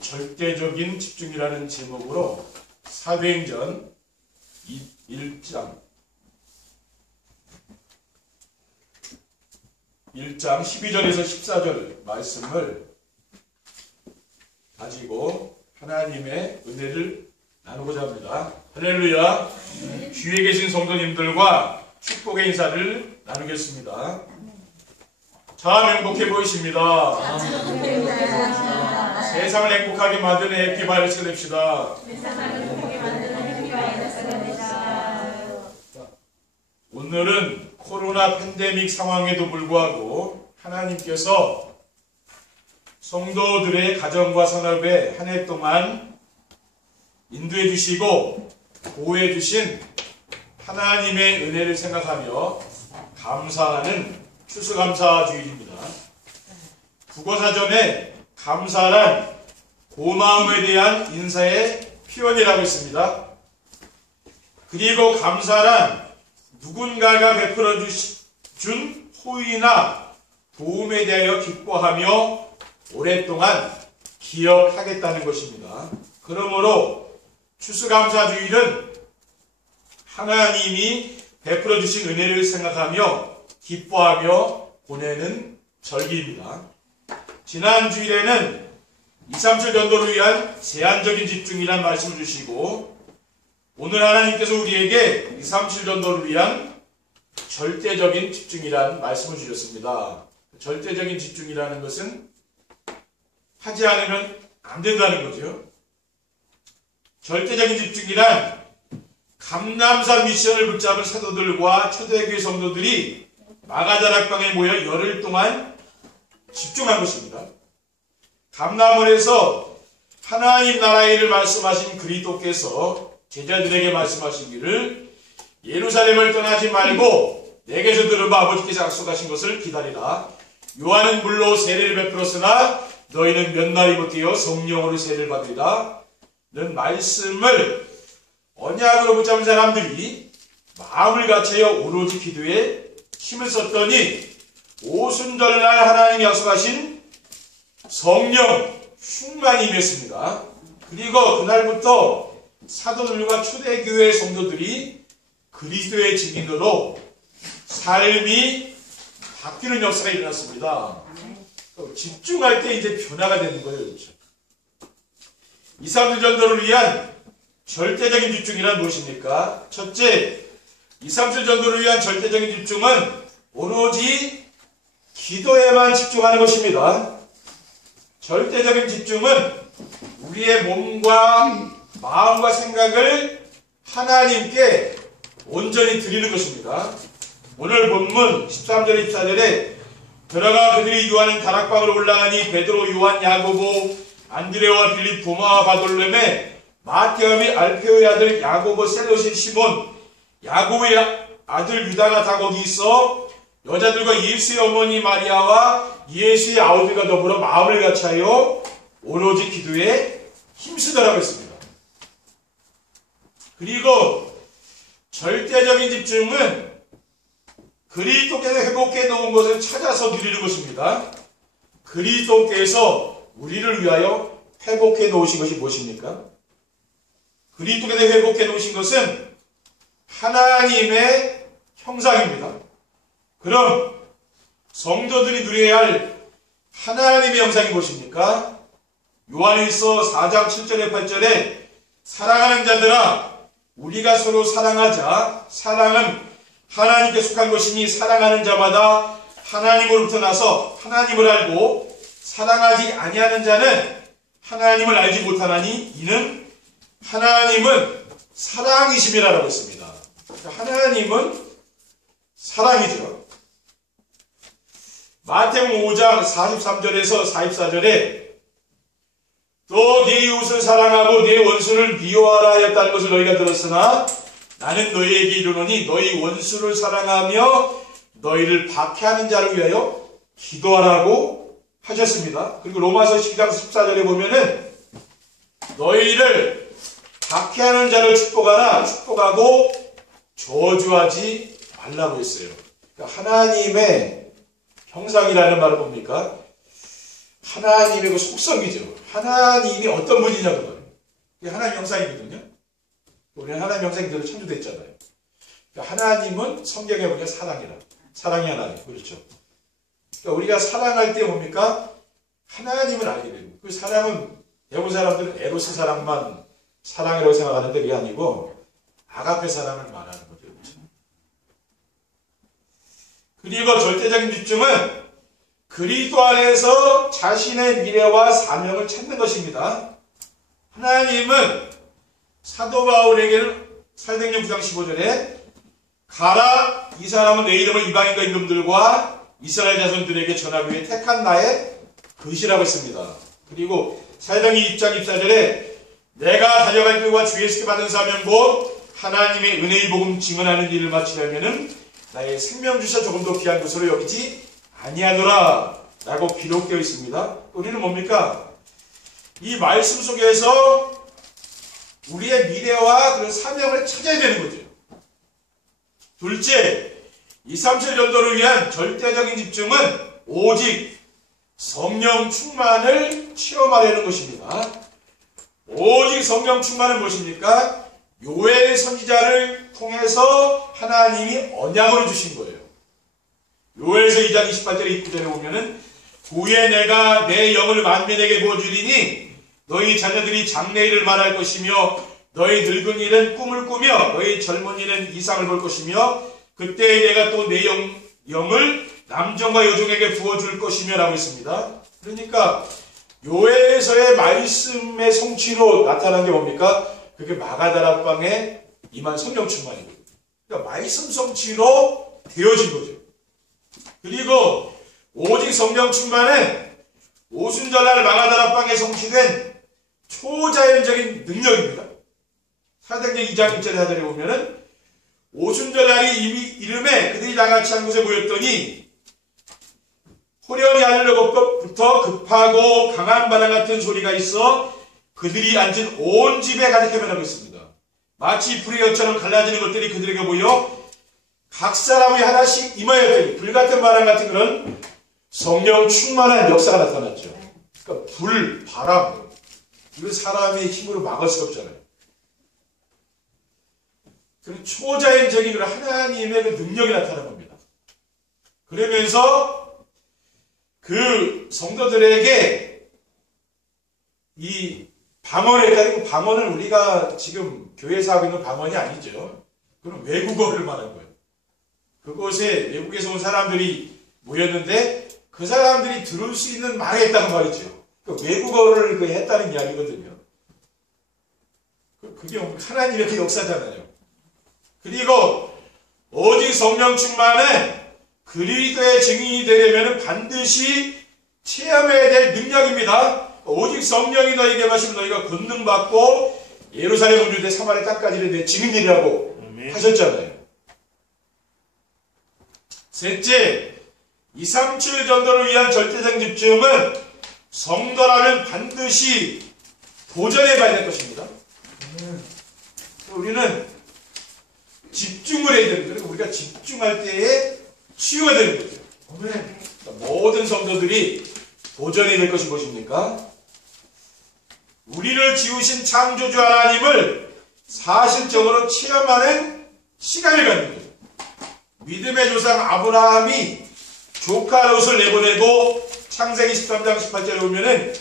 절대적인 집중이라는 제목으로 사도행전 1장 12절에서 14절 말씀을 가지고 하나님의 은혜를 나누고자 합니다. 할렐루야. 주위에 계신 성도님들과 축복의 인사를 나누겠습니다. 참 행복해 보이십니다. 세상을 행복하게 만드는 해피바이러스가 됩시다. 오늘은 코로나 팬데믹 상황에도 불구하고 하나님께서 성도들의 가정과 산업에 한 해 동안 인도해 주시고 보호해 주신 하나님의 은혜를 생각하며 감사하는 추수감사주일입니다. 국어사전에 감사란 고마움에 대한 인사의 표현이라고 있습니다. 그리고 감사란 누군가가 베풀어 준 호의나 도움에 대하여 기뻐하며 오랫동안 기억하겠다는 것입니다. 그러므로 추수감사주일은 하나님이 베풀어 주신 은혜를 생각하며 기뻐하며 보내는 절기입니다. 지난 주일에는 237 전도를 위한 제한적인 집중이라는 말씀을 주시고 오늘 하나님께서 우리에게 237 전도를 위한 절대적인 집중이라는 말씀을 주셨습니다. 절대적인 집중이라는 것은 하지 않으면 안 된다는 거죠. 절대적인 집중이란 감람산 미션을 붙잡은 사도들과 초대교회 성도들이 마가다락방에 모여 열흘 동안 집중한 것입니다. 감람원에서 하나님 나라의 일을 말씀하신 그리스도께서 제자들에게 말씀하시기를 예루살렘을 떠나지 말고 내게서 들어봐 아버지께서 약속하신 것을 기다리라. 요한은 물로 세례를 베풀었으나 너희는 몇 날이 못되어 성령으로 세례를 받으리라. 는 말씀을 언약으로 붙잡은 사람들이 마음을 갖춰 오로지 기도에 힘을 썼더니 오순절날 하나님이 약속하신 성령 충만이 임했습니다. 그리고 그날부터 사도들과 초대교회 성도들이 그리스도의 증인으로 삶이 바뀌는 역사가 일어났습니다. 집중할 때 이제 변화가 되는 거예요. 그렇죠? 237 전도를 위한 절대적인 집중이란 무엇입니까? 첫째, 237 전도를 위한 절대적인 집중은 오로지 기도에만 집중하는 것입니다. 절대적인 집중은 우리의 몸과 마음과 생각을 하나님께 온전히 드리는 것입니다. 오늘 본문 13절 14절에 들어가 그들이 유하는 다락방으로 올라가니 베드로, 요한, 야고보, 안드레와 빌립, 도마와 바돌레메, 마테오 및 알페오의 아들 야고보, 셀롯인 시몬, 야고보의 아들 유다가 다 거기 있어 여자들과 예수의 어머니 마리아와 예수의 아우들과 더불어 마음을 같이하여 오로지 기도에 힘쓰더라고 했습니다. 그리고 절대적인 집중은 그리스도께서 회복해 놓은 것을 찾아서 누리는 것입니다. 그리스도께서 우리를 위하여 회복해 놓으신 것이 무엇입니까? 그리스도께서 회복해 놓으신 것은 하나님의 형상입니다. 그럼 성도들이 누려야 할 하나님의 형상이 무엇입니까? 요한일서 4장 7절에 8절에 사랑하는 자들아 우리가 서로 사랑하자. 사랑은 하나님께 속한 것이니 사랑하는 자마다 하나님으로부터 나서 하나님을 알고 사랑하지 아니하는 자는 하나님을 알지 못하나니 이는 하나님은 사랑이심이라고 했습니다. 하나님은 사랑이죠. 마태복음 5장 43절에서 44절에 또 네 이웃을 사랑하고 네 원수를 미워하라 하였다는 것을 너희가 들었으나 나는 너희에게 이르노니 너희 원수를 사랑하며 너희를 박해하는 자를 위하여 기도하라고 하셨습니다. 그리고 로마서 12장 14절에 보면은 너희를 박해하는 자를 축복하라. 축복하고 저주하지 말라고 했어요. 그러니까 하나님의 형상이라는 말은 뭡니까? 하나님의 그 속성이죠. 하나님이 어떤 분이냐고 말이에요. 이게 하나님 형상이거든요. 우리는 하나님 형상이 그대로 창조됐잖아요. 그러니까 하나님은 성경에 보니까 사랑이라. 사랑이 하나님. 그렇죠. 그러니까 우리가 사랑할 때 뭡니까? 하나님을 알게 되고, 그 사랑은 대부분 사람들은 에로스 사랑만 사랑이라고 생각하는데 그게 아니고 아가페 사랑을 말하는 거죠. 그렇죠? 그리고 절대적인 집중은 그리스도 안에서 자신의 미래와 사명을 찾는 것입니다. 하나님은 사도 바울에게는 사도행전 9장 15절에 가라, 이 사람은 내 이름을 이방인과 임금들과 이스라엘 자손들에게 전하기 위해 택한 나의 것이라고 했습니다. 그리고 사도행전 2장 24절에 내가 달려갈 길과 주 예수께 받은 사명 곧 하나님의 은혜의 복음 증언하는 일을 마치려면은 나의 생명 주사 조금도 귀한 것으로 여기지 아니하노라 라고 기록되어 있습니다. 우리는 뭡니까? 이 말씀 속에서 우리의 미래와 그런 사명을 찾아야 되는 거죠. 둘째, 2, 3, 7 전도를 위한 절대적인 집중은 오직 성령 충만을 체험하려는 것입니다. 오직 성령 충만은 무엇입니까? 요엘 선지자를 통해서 하나님이 언약으로 주신 거예요. 요엘서 2장 28절에 29절에 보면은 후에 내가 내 영을 만민에게 부어주리니 너희 자녀들이 장래일을 말할 것이며 너희 늙은이는 꿈을 꾸며 너희 젊은이는 이상을 볼 것이며 그때 내가 또 내 영을 남종과 여종에게 부어줄 것이며 라고 했습니다. 그러니까 요엘서의 말씀의 성취로 나타난 게 뭡니까? 그게 마가다락방에 임한 성령 충만이거든요. 그러니까 말씀 성취로 되어진 거죠. 그리고 오직 성령 충만은 오순절날 마가다락방에 성취된 초자연적인 능력입니다. 사도행전 2장 1절에 하절에 보면은 오순절날이 이미 이름에 그들이 다같이 한 곳에 모였더니 호련히 하늘로부터 급하고 강한 바람 같은 소리가 있어 그들이 앉은 온 집에 가득 해변하고 있습니다. 마치 불의 엿처럼 갈라지는 것들이 그들에게 보여 각 사람이 하나씩 임하였더니 불같은 바람 같은 그런 성령 충만한 역사가 나타났죠. 그러니까 불, 바람 이건 사람의 힘으로 막을 수 없잖아요. 그런 초자연적인 그런 하나님의 그 능력이 나타난 겁니다. 그러면서 그 성도들에게 이 방언에 따르고 방언은 우리가 지금 교회에서 하고 있는 방언이 아니죠. 그건 외국어를 말한 거예요. 그곳에 외국에서 온 사람들이 모였는데 그 사람들이 들을 수 있는 말이 했다는 말이죠. 그 외국어를 했다는 이야기거든요. 그게 하나님의 그 역사잖아요. 그리고 오직 성령 충만은 그리스도의 증인이 되려면 반드시 체험해야 될 능력입니다. 오직 성령이 너에게 마시면 너희가 권능받고 예루살렘 온 유대 사마리아 땅까지 내 증인이라고 하셨잖아요. 셋째, 2, 3, 7 전도를 위한 절대적 집중은 성도라면 반드시 도전해봐야 될 것입니다. 우리는 집중을 해야 되는 거예요. 우리가 집중할 때에 치유가 되는 거죠. 그러니까 모든 성도들이 도전해야 될 것이 무엇입니까? 우리를 지으신 창조주 하나님을 사실적으로 체험하는 시간을 갖는 거죠. 믿음의 조상 아브라함이 조카 롯을 내보내고 창세기 13장 18절에 보면은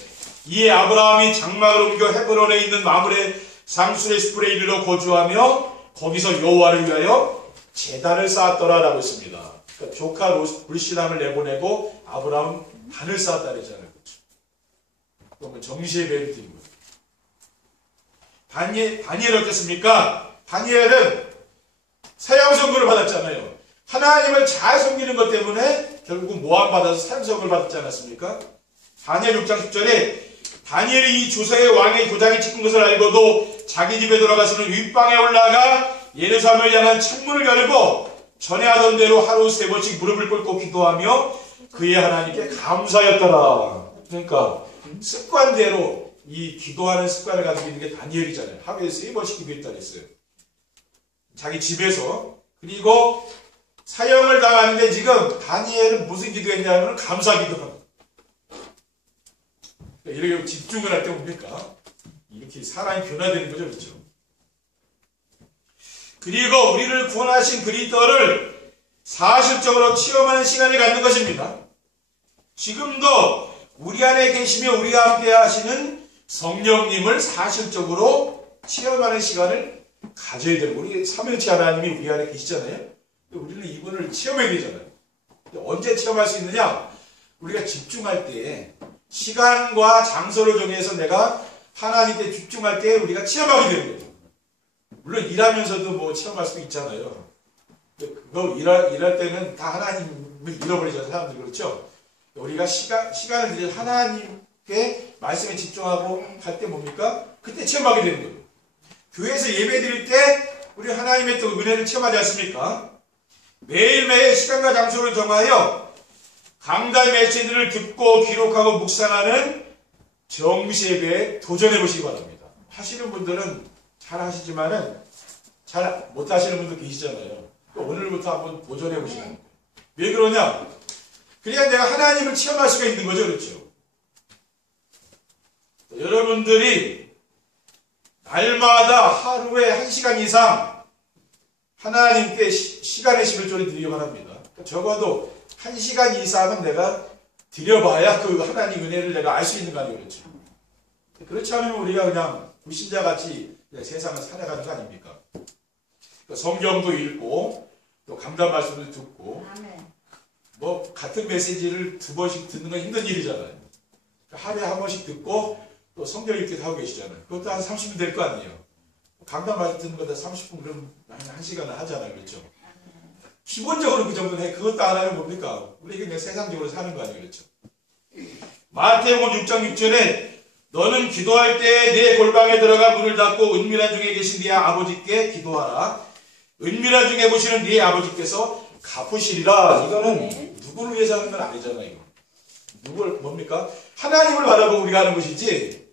이에 아브라함이 장막을 옮겨 헤브론에 있는 마므레 상수의 숲에 이르러 거주하며 거기서 여호와를 위하여 제단을 쌓았더라 라고 했습니다. 그러니까 조카 롯 불신함을 내보내고 아브라함은 단을 쌓았다 그랬잖아요. 그러면 정시의 배를 드린 거예요. 다니엘 어땠습니까? 다니엘은 사형 선고를 받았잖아요. 하나님을 잘 섬기는 것 때문에 결국은 모함 받아서 사형 선고를 받았지 않았습니까? 다니엘 6장 10절에 다니엘이 이 조세의 왕의 도장이 찍힌 것을 알고도 자기 집에 돌아가서는 윗방에 올라가 예루살렘을 향한 창문을 열고 전에 하던 대로 하루 3번씩 무릎을 꿇고 기도하며 그의 하나님께 감사하였더라. 그러니까 습관대로 이 기도하는 습관을 가지고 있는 게 다니엘이잖아요. 하루에 3번씩 기도했다 그랬어요. 자기 집에서. 그리고 사형을 당하는데 지금 다니엘은 무슨 기도했냐면 감사 기도합니다. 이렇게 집중을 할 때 뭡니까? 이렇게 사람이 변화되는 거죠. 그렇죠? 그리고 우리를 구원하신 그리스도를 사실적으로 체험하는 시간을 갖는 것입니다. 지금도 우리 안에 계시며 우리와 함께 하시는 성령님을 사실적으로 체험하는 시간을 가져야 되는, 우리 삼위일체 하나님이 우리 안에 계시잖아요. 우리는 이분을 체험해야 되잖아요. 언제 체험할 수 있느냐? 우리가 집중할 때, 시간과 장소를 정해서 내가 하나님께 집중할 때 우리가 체험하게 되는 거죠. 물론 일하면서도 뭐 체험할 수도 있잖아요. 그거 일할 때는 다 하나님을 잃어버리잖아요, 사람들이. 그렇죠? 우리가 시간을 들여 하나님께 말씀에 집중하고 할 때 뭡니까? 그때 체험하게 되는 거예요. 교회에서 예배 드릴 때 우리 하나님의 또 은혜를 체험하지 않습니까? 매일매일 시간과 장소를 정하여 강단 메시지를 듣고 기록하고 묵상하는 정시 예배에 도전해 보시기 바랍니다. 하시는 분들은 잘 하시지만은 잘 못 하시는 분도 계시잖아요. 오늘부터 한번 도전해 보시는 거예요. 왜 그러냐? 그래야 내가 하나님을 체험할 수가 있는 거죠. 그렇죠? 여러분들이 날마다 하루에 1시간 이상 하나님께 시간의 11조를 드리기 바랍니다. 적어도 1시간 이상은 내가 드려봐야 그 하나님 은혜를 내가 알 수 있는 거 아니에요. 그렇죠? 그렇지 않으면 우리가 그냥 불신자같이 세상을 살아가는 거 아닙니까? 성경도 읽고 또 강단 말씀도 듣고 뭐 같은 메시지를 2번씩 듣는 건 힘든 일이잖아요. 하루에 한 번씩 듣고 또 성경 읽기도 하고 계시잖아요. 그것도 한 30분 될 거 아니에요. 강단 말씀 듣는 것도 30분 그럼 1시간을 하잖아요. 그렇죠? 기본적으로 그 정도는 해. 그것도 안 하면 뭡니까? 우리 그냥 세상적으로 사는 거 아니에요. 그렇죠? 마태복음 6장 6절에 너는 기도할 때 내 골방에 들어가 문을 닫고 은밀한 중에 계신 네 아버지께 기도하라. 은밀한 중에 보시는 네 아버지께서 갚으시리라. 이거는 누구를 위해서 하는 건 아니잖아요. 누굴 뭡니까? 하나님을 바라보고 우리가 하는 것이지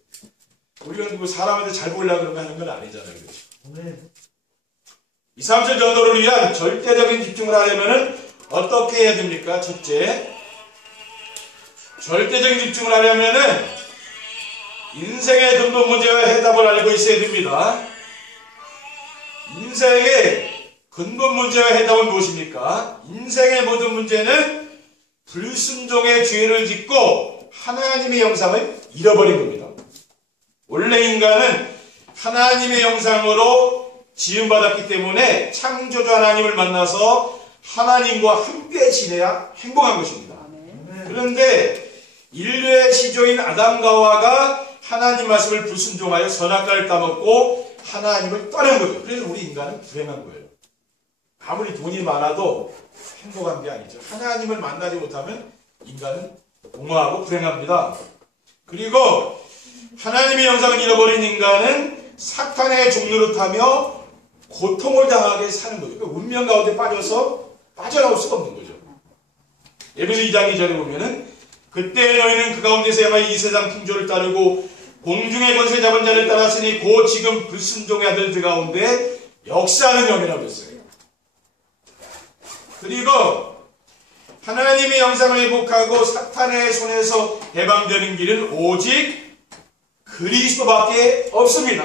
우리가 누구 사람한테 잘 보이려고 그런 거 하는 건 아니잖아요. 그렇죠? 2, 3절 전도를 위한 절대적인 집중을 하려면 어떻게 해야 됩니까? 첫째, 절대적인 집중을 하려면은 인생의 근본 문제와 해답을 알고 있어야 됩니다. 인생의 근본 문제와 해답은 무엇입니까? 인생의 모든 문제는 불순종의 죄를 짓고 하나님의 형상을 잃어버린 겁니다. 원래 인간은 하나님의 형상으로 지음받았기 때문에 창조주 하나님을 만나서 하나님과 함께 지내야 행복한 것입니다. 그런데 인류의 시조인 아담과 하와가 하나님 말씀을 불순종하여 선악과를 따먹고 하나님을 떠난 거죠. 그래서 우리 인간은 불행한 거예요. 아무리 돈이 많아도 행복한 게 아니죠. 하나님을 만나지 못하면 인간은 공허하고 불행합니다. 그리고 하나님의 형상을 잃어버린 인간은 사탄의 종로를 타며 고통을 당하게 사는 거죠. 그러니까 운명 가운데 빠져서 빠져나올 수가 없는 거죠. 에베소 2장 2절에 보면은 그때 너희는 그 가운데서 이 세상 풍조를 따르고 공중의 권세 잡은 자를 따랐으니 곧 지금 불순종의 아들들 가운데 역사하는 영이라고 했어요. 그리고 하나님의 형상을 회복하고 사탄의 손에서 해방되는 길은 오직 그리스도밖에 없습니다.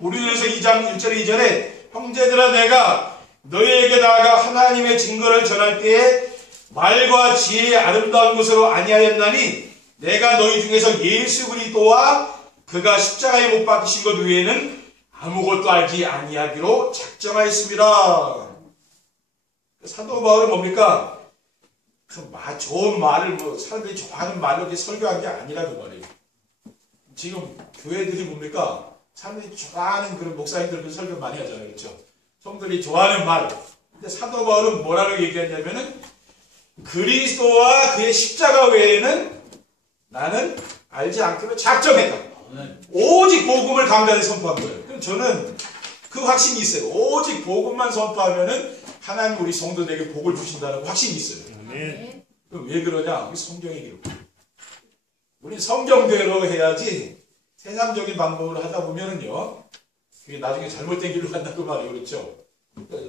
고린도전서 2장 1절 2절에 형제들아 내가 너희에게 나아가 하나님의 증거를 전할 때에 말과 지혜의 아름다운 것으로 아니하였나니 내가 너희 중에서 예수 그리스도와 그가 십자가에 못 박히신 것 외에는 아무것도 알지 아니하기로 작정하였습니다. 사도 바울은 뭡니까? 좋은 말을 사람들이 좋아하는 말로 이렇게 설교한 게 아니라고 말이에요. 지금 교회들이 뭡니까? 사람들이 좋아하는 그런 목사님들 그 설교 많이 하잖아요. 그렇죠? 성들이 좋아하는 말. 근데 사도 바울은 뭐라고 얘기했냐면은 그리스도와 그의 십자가 외에는 나는 알지 않기로 작정했다. 오직 복음을 강단에 선포한 거예요. 그럼 저는 그 확신이 있어요. 오직 복음만 선포하면은 하나님 우리 성도들에게 복을 주신다는 확신이 있어요. 그럼 왜 그러냐? 우리 성경의 기록. 우리 성경대로 해야지 세상적인 방법으로 하다 보면은요, 그게 나중에 잘못된 길로 간다고 말이에요. 그렇죠?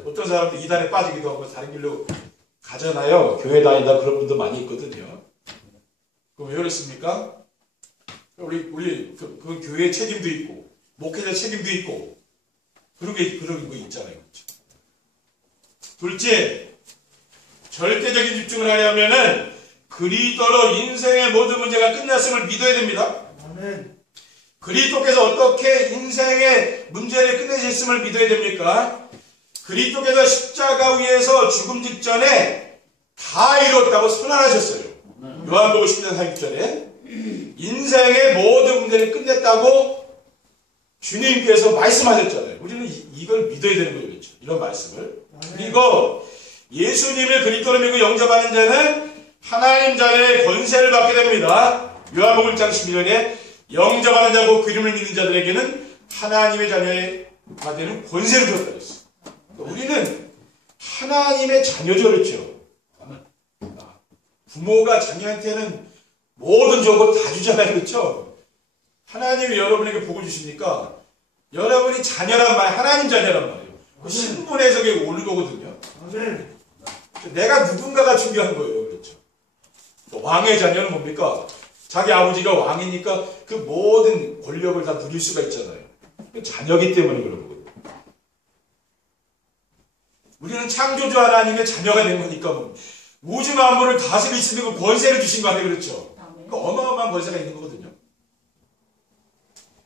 어떤 사람들 이단에 빠지기도 하고 다른 길로 가잖아요. 교회 다니다 그런 분도 많이 있거든요. 그럼 왜 그렇습니까? 우리 그 교회 책임도 있고 목회자 책임도 있고 그런 거 있잖아요. 그렇죠? 둘째, 절대적인 집중을 하려면은 그리스도로 인생의 모든 문제가 끝났음을 믿어야 됩니다. 아멘. 그리스도께서 어떻게 인생의 문제를 끝내셨음을 믿어야 됩니까? 그리스도께서 십자가 위에서 죽음 직전에 다 이뤘다고 선언하셨어요. 요한복음 10장 40절에 인생의 모든 문제를 끝냈다고 주님께서 말씀하셨잖아요. 우리는 이걸 믿어야 되는 거죠. 그렇죠? 이런 말씀을. 그리고 예수님을 그리스도로 믿고 영접하는 자는 하나님 자녀의 권세를 받게 됩니다. 요한복음 1장 11절에 영접하는 자고 그 이름을 믿는 자들에게는 하나님의 자녀가 되는 권세를 주었다 그랬어요. 우리는 하나님의 자녀죠. 그렇죠? 부모가 자녀한테는 모든 좋은 거 다 주잖아요. 그렇죠? 하나님이 여러분에게 복을 주시니까 여러분이 자녀란 말, 하나님 자녀란 말이에요. 그 신분에서 그게 오는 거거든요. 내가 누군가가 중요한 거예요. 그렇죠? 왕의 자녀는 뭡니까? 자기 아버지가 왕이니까 그 모든 권력을 다 누릴 수가 있잖아요. 자녀기 때문에 그런 거거든요. 우리는 창조주 하나님의 자녀가 된 거니까 우주 만물을 다스릴 수 있는 그 권세를 주신 거 아니에요. 그렇죠? 그러니까 어마어마한 권세가 있는 거거든요.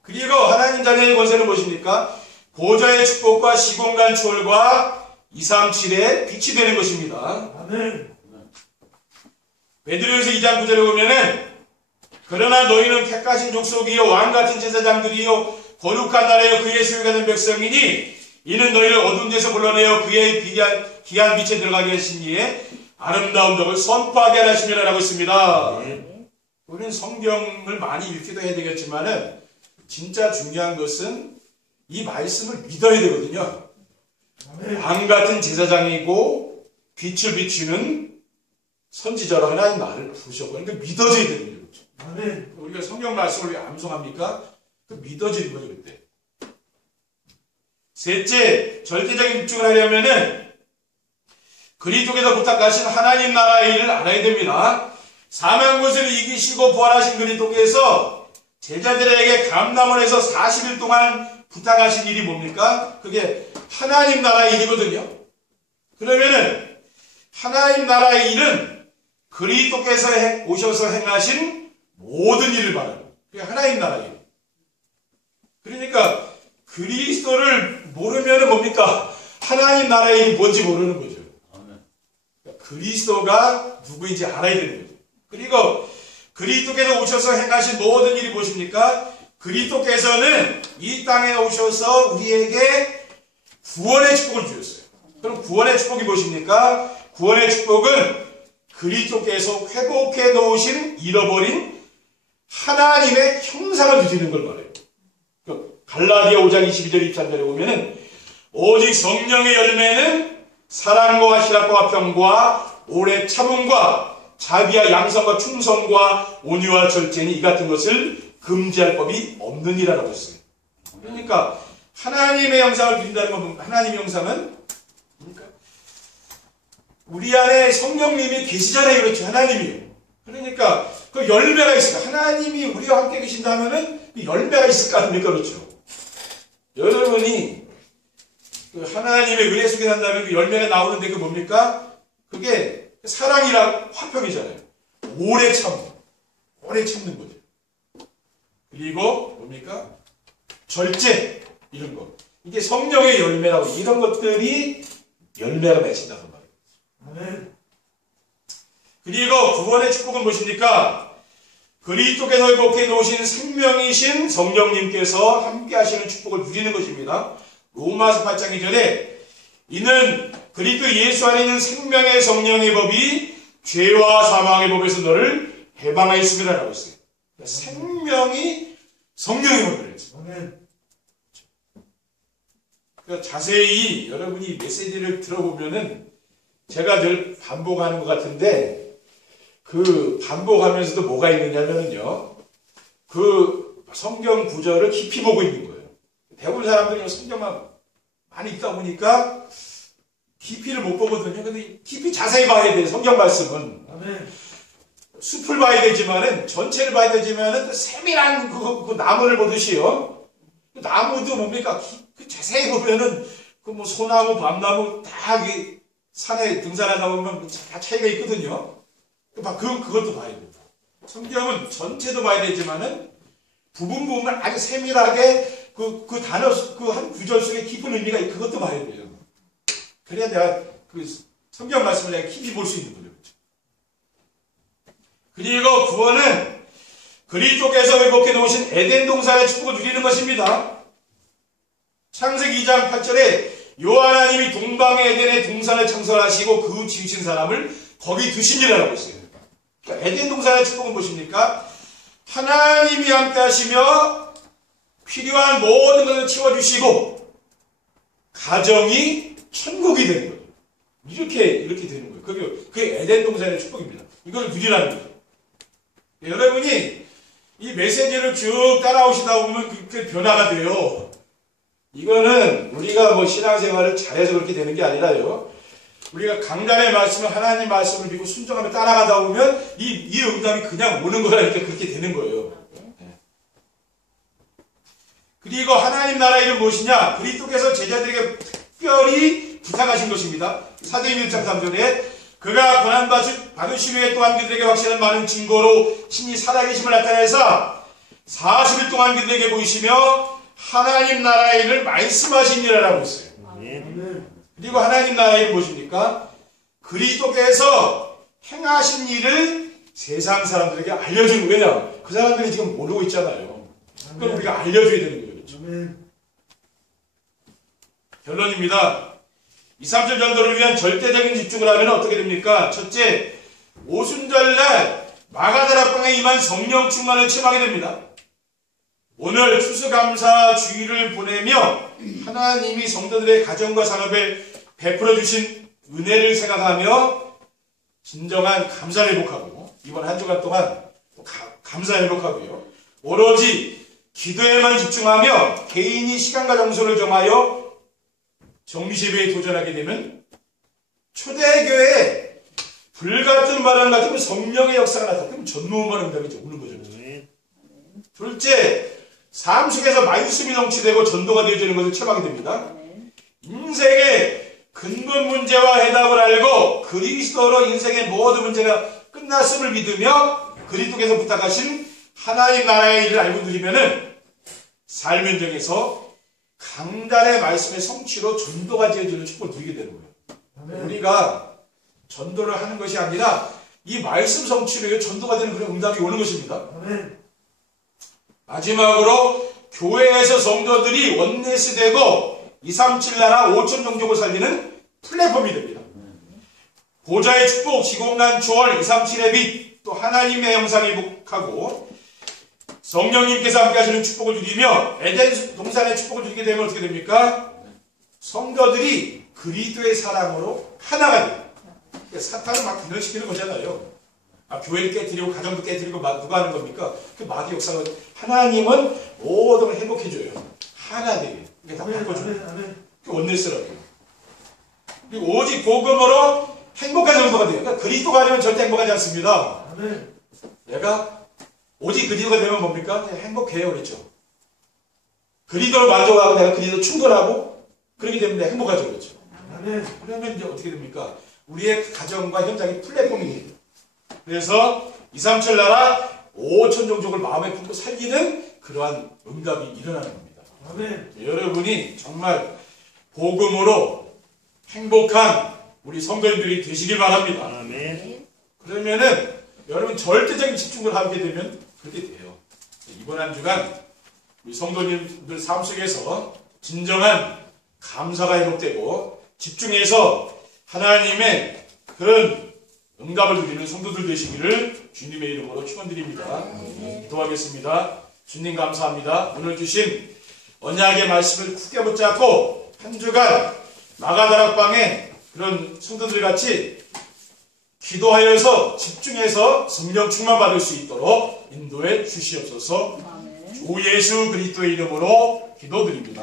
그리고 하나님 자녀의 권세는 무엇입니까? 보좌의 축복과 시공간 초월과 237의 빛이 되는 것입니다. 아멘. 베드로전서 2장 9절에 보면은 그러나 너희는 택하신 족속이요 왕같은 제사장들이요 거룩한 나라여 그의 소유가된 백성이니 이는 너희를 어두운 데서 불러내어 그의 귀한 빛에 들어가게 하신 이에 아름다운 덕을 선포하게 하시면 라고 있습니다. 우리는 성경을 많이 읽기도 해야 되겠지만은 진짜 중요한 것은 이 말씀을 믿어야 되거든요. 왕 같은 제사장이고 빛을 비추는 선지자로 하나님 나를 부르셨고 그러니까 믿어져야 되는 거죠. 아멘. 우리가 성경 말씀을 왜 암송합니까? 그 믿어지는 거죠. 그때. 셋째, 절대적인 집중을 하려면은 그리스도께서 부탁하신 하나님 나라의 일을 알아야 됩니다. 사망 권세를 이기시고 부활하신 그리스도께서 제자들에게 감람원에서 40일 동안 부탁하신 일이 뭡니까? 그게 하나님 나라의 일이거든요. 그러면은 하나님 나라의 일은 그리스도께서 오셔서 행하신 모든 일을 말하는 그게 하나님 나라의 일. 그러니까 그리스도를 모르면은 뭡니까? 하나님 나라의 일이 뭔지 모르는 거죠. 그러니까 그리스도가 누구인지 알아야 되는 거죠. 그리고 그리스도께서 오셔서 행하신 모든 일이 무엇입니까? 그리스도께서는 이 땅에 오셔서 우리에게 구원의 축복을 주셨어요. 그럼 구원의 축복이 무엇입니까? 구원의 축복은 그리스도께서 회복해 놓으신 잃어버린 하나님의 형상을 누리는 걸 말해요. 갈라디아 5장 22절 23절에 보면은 오직 성령의 열매는 사랑과 희락과 평과 오래 참음과 자비와 양선과 충성과 온유와 절제니 이 같은 것을 금지할 법이 없느니라라고 했어요. 그러니까 하나님의 형상을 누린다는 건 하나님의 형상은 그러니까 우리 안에 성령님이 계시잖아요. 그렇죠? 하나님이요. 그러니까 그 열매가 있을까? 하나님이 우리와 함께 계신다면은 그 열매가 있을까 합니까? 그렇죠? 여러분이 그 하나님의 은혜 속에 산다면 그 열매가 나오는데 그 뭡니까? 그게 사랑이랑 화평이잖아요. 오래 참는 거죠. 그리고 뭡니까? 절제 이런 거. 이게 성령의 열매라고 이런 것들이 열매가 맺힌다는 말이에요. 아멘. 그리고 구원의 축복은 무엇입니까? 그리스도께서 회복해 놓으신 생명이신 성령님께서 함께 하시는 축복을 누리는 것입니다. 로마서 8장 2절에 이는 그리스도 예수 안에 있는 생명의 성령의 법이 죄와 사망의 법에서 너를 해방하였습니다 라고 했어요. 생명이 성령의 법이래요. 그러니까 자세히 여러분이 메시지를 들어보면은 제가 늘 반복하는 것 같은데 그 반복하면서도 뭐가 있느냐면요. 그 성경 구절을 깊이 보고 있는 거예요. 대부분 사람들이 성경만 많이 읽다 보니까 깊이를 못 보거든요. 근데 깊이 자세히 봐야 돼요. 성경 말씀은. 아멘. 숲을 봐야 되지만은 전체를 봐야 되지만은 세밀한 그 나무를 보듯이요. 그 나무도 뭡니까? 그 자세히 보면은 그 뭐 소나무, 밤나무 다 산에 등산하다 보면 다 차이가 있거든요. 그것도 봐야 돼요. 성경은 전체도 봐야 되지만은 부분 아주 세밀하게 그 단어 그 한 구절 속에 깊은 의미가 그것도 봐야 돼요. 그래야 내가 그 성경 말씀을 내가 깊이 볼 수 있는 거예요. 그리고 구원은 그리스도께서 회복해 놓으신 에덴 동산의 축복을 누리는 것입니다. 창세기 2장 8절에 여호와 하나님이 동방의 에덴의 동산을 창설하시고 그 지으신 사람을 거기 두시니라고 했어요. 그러니까 에덴 동산의 축복은 무엇입니까? 하나님이 함께 하시며 필요한 모든 것을 채워주시고 가정이 천국이 되는 거예요. 이렇게 되는 거예요. 그게 에덴 동산의 축복입니다. 이걸 누리라는 거예요. 여러분이 이 메시지를 쭉 따라오시다 보면 그렇게 변화가 돼요. 이거는 우리가 뭐 신앙생활을 잘해서 그렇게 되는 게 아니라요. 우리가 강단의 말씀을 하나님 말씀을 믿고 순종하며 따라가다 보면 이 응답이 그냥 오는 거라니까 그렇게 되는 거예요. 그리고 하나님 나라 이름 무엇이냐? 그리스도께서 제자들에게 특별히 부탁하신 것입니다. 사도행전 1장 3절에 그가 고난받으신 후에 또한 그들에게 확신한 많은 증거로 신이 살아계심을 나타내서 40일 동안 그들에게 보이시며 하나님 나라의 일을 말씀하시니라라고 했어요. 그리고 하나님 나라의 일은 무엇입니까? 그리스도께서 행하신 일을 세상 사람들에게 알려주는 거예요. 왜냐? 그 사람들이 지금 모르고 있잖아요. 그럼 우리가 알려줘야 되는 거예요. 그렇죠? 결론입니다. 2, 3절 전도를 위한 절대적인 집중을 하면 어떻게 됩니까? 첫째, 오순절날 마가다락방에 임한 성령 충만을 체험하게 됩니다. 오늘 추수감사 주일을 보내며 하나님이 성도들의 가정과 산업에 베풀어 주신 은혜를 생각하며 진정한 감사를 회복하고 이번 한 주간 동안 감사 회복하고요. 오로지 기도에만 집중하며 개인이 시간과 장소를 정하여 정기예배에 도전하게 되면 초대교회에 불같은 바람 같은 성령의 역사가 나타나면 전무후무한 응답이 오는 거죠. 둘째, 삶 속에서 말씀이 넘치되고 전도가 되어지는 것을 체험하게 됩니다. 인생의 근본 문제와 해답을 알고 그리스도로 인생의 모든 문제가 끝났음을 믿으며 그리스도께서 부탁하신 하나님 나라의 일을 알고 누리면은 삶 현장에서 강단의 말씀의 성취로 전도가 되어지는 축복을 누리게 되는 거예요. 우리가 전도를 하는 것이 아니라 이 말씀 성취로 전도가 되는 그런 응답이 오는 것입니다. 마지막으로 교회에서 성도들이 원내스되고 237 나라 5천 종족을 살리는 플랫폼이 됩니다. 보좌의 축복, 지공난 초월, 237의 빛, 또 하나님의 영상을 회복하고 성령님께서 함께 하시는 축복을 누리며 에덴 동산의 축복을 누리게 되면 어떻게 됩니까? 성도들이 그리스도의 사랑으로 하나가 돼요. 사탄은 막 분열시키는 거잖아요. 교회를 깨뜨리고 가정도 깨뜨리고 누가 하는 겁니까? 그 마귀 역사는 하나님은 모든 걸 행복해줘요. 하나 되게. 이게 다 바꿔줘요. 그 원내스럽게. 그리고 오직 복음으로 행복한 정도가 돼요. 그러니까 그리스도가 아니면 절대 행복하지 않습니다. 내가 오직 그리스도가 되면 뭡니까? 그냥 행복해요. 그렇죠? 그리스도를 만족하고 내가 그리스도 충돌하고 그렇게 되면 내가 행복하죠. 그렇죠? 그러면 이제 어떻게 됩니까? 우리의 가정과 현장이 플랫폼이 돼요. 그래서 237 나라 5천 종족을 마음에 품고 살리는 그러한 응답이 일어나는 겁니다. 여러분이 정말 복음으로 행복한 우리 성도님들이 되시길 바랍니다. 그러면은 여러분 절대적인 집중을 하게 되면 그렇게 돼요. 이번 한 주간 우리 성도님들 삶 속에서 진정한 감사가 회복되고 집중해서 하나님의 그런 응답을 누리는 성도들 되시기를 주님의 이름으로 축원드립니다. 기도하겠습니다. 주님 감사합니다. 오늘 주신 언약의 말씀을 굳게 붙잡고 한 주간 마가다락방에 그런 성도들 같이 기도하여서 집중해서 성령 충만 받을 수 있도록 인도해 주시옵소서. 주 예수 그리스도의 이름으로 기도드립니다.